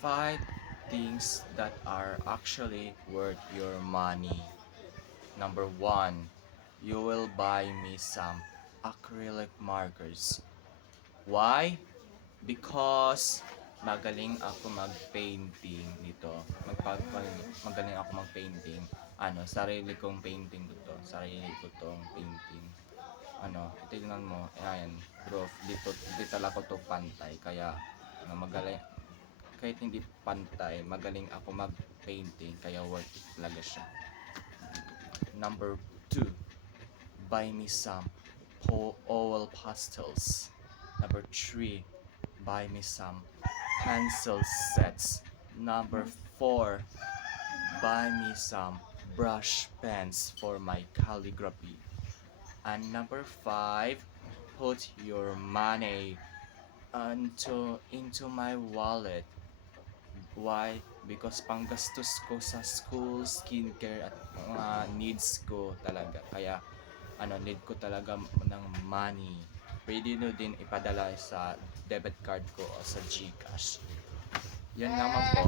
5 things that are actually worth your money. Number 1, you will buy me some acrylic markers. Why? Because magaling ako mag-painting nito. Magaling ako mag-painting. Sarili kong painting to. Sarili ko tong painting. Tingnan mo, ayan, bro, dito talaga to pantay. Kaya, magaling, kahit hindi pantay, magaling ako mag-painting. Kaya worth it talaga siya. Number 2, buy me some oil pastels. Number 3, buy me some pencil sets. Number 4, buy me some brush pens for my calligraphy. And number 5, put your money into my wallet. Why? Because panggastos ko sa school, skincare at mga needs ko talaga. Kaya need ko talaga ng money. Pwede nyo din ipadala sa debit card ko o sa GCash. Yan naman po.